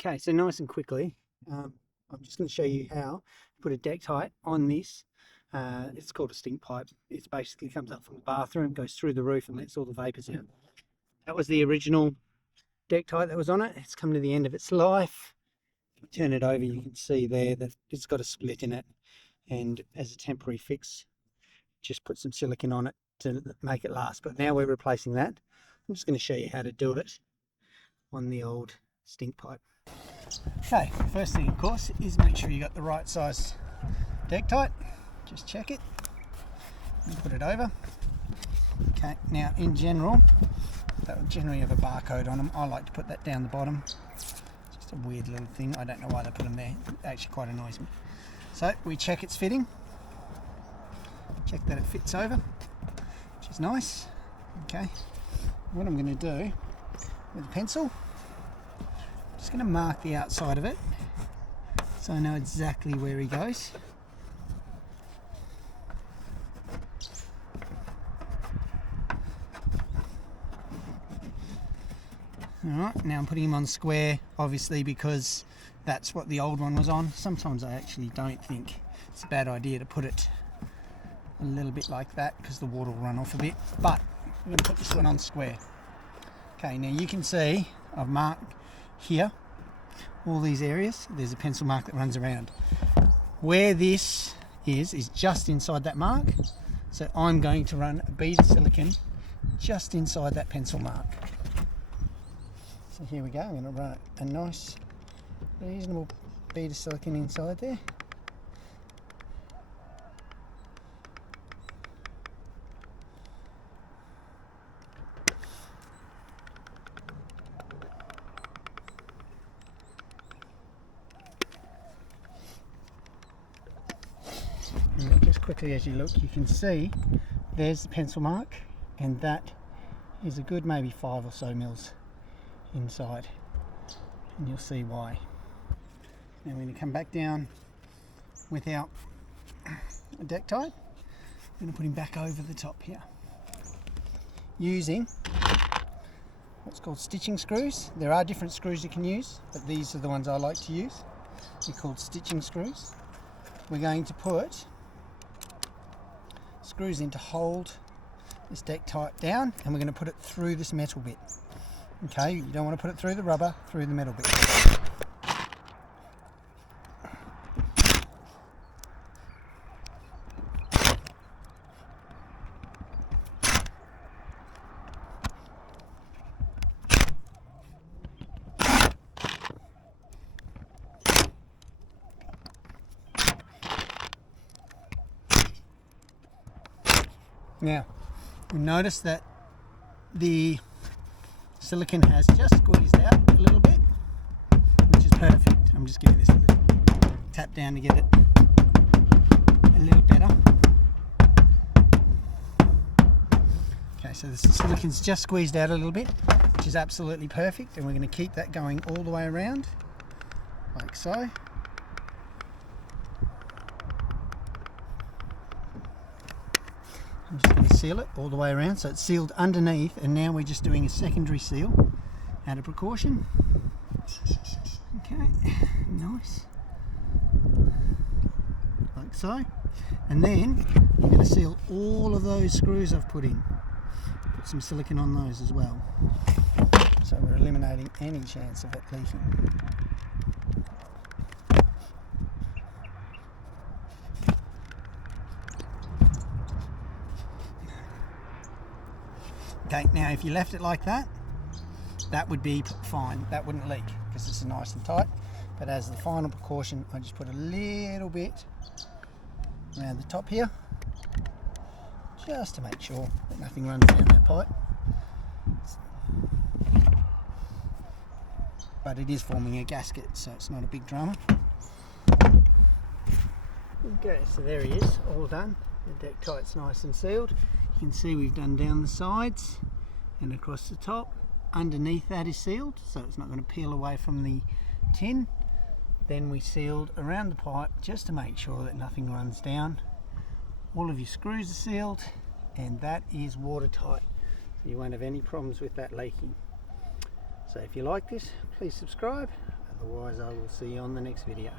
Okay, so nice and quickly, I'm just going to show you how to put a Dectite on this. It's called a stink pipe. It basically comes up from the bathroom, goes through the roof and lets all the vapours out. That was the original Dectite that was on it. It's come to the end of its life. If you turn it over, you can see there that it's got a split in it. And as a temporary fix, just put some silicone on it to make it last. But now we're replacing that. I'm just going to show you how to do it on the old stink pipe. Okay, first thing of course is make sure you got the right size Dectite. Just check it and put it over. Okay, now in general, they'll generally have a barcode on them. I like to put that down the bottom. It's just a weird little thing. I don't know why they put them there. It actually quite annoys me. So we check its fitting. Check that it fits over, which is nice. Okay, what I'm going to do with a pencil, just going to mark the outside of it so I know exactly where he goes. Alright, now I'm putting him on square, obviously, because that's what the old one was on. Sometimes I actually don't think it's a bad idea to put it a little bit like that because the water will run off a bit, but I'm going to put this one on square. Okay, now you can see I've marked here all these areas. There's a pencil mark that runs around. Where this is just inside that mark, so I'm going to run a bead of silicone just inside that pencil mark. So here we go, I'm going to run a nice reasonable bead of silicone inside there. And just quickly as you look, you can see there's the pencil mark, and that is a good maybe 5 or so mils inside, and you'll see why. Now we're going to come back down with our Dectite. I'm going to put him back over the top here using what's called stitching screws. There are different screws you can use, but these are the ones I like to use. They're called stitching screws. We're going to put screws in to hold this Dectite down, and we're going to put it through this metal bit. Okay, you don't want to put it through the rubber, through the metal bit. Now, you'll notice that the silicone has just squeezed out a little bit, which is perfect. I'm just giving this a little tap down to get it a little better. Okay, so the silicone's just squeezed out a little bit, which is absolutely perfect, and we're going to keep that going all the way around, like so. I'm just going to seal it all the way around, so it's sealed underneath, and now we're just doing a secondary seal out of precaution. Okay, nice, like so. And then I'm going to seal all of those screws I've put in. Put some silicone on those as well, so we're eliminating any chance of it leaking. Okay, now if you left it like that, that would be fine. That wouldn't leak because it's nice and tight. But as the final precaution, I just put a little bit around the top here, just to make sure that nothing runs down that pipe. But it is forming a gasket, so it's not a big drama. Okay, so there he is, all done. The Dectite's nice and sealed. You can see we've done down the sides and across the top. Underneath that is sealed, so it's not going to peel away from the tin. Then we sealed around the pipe just to make sure that nothing runs down. All of your screws are sealed, and that is watertight, so you won't have any problems with that leaking. So if you like this, please subscribe. Otherwise, I will see you on the next video.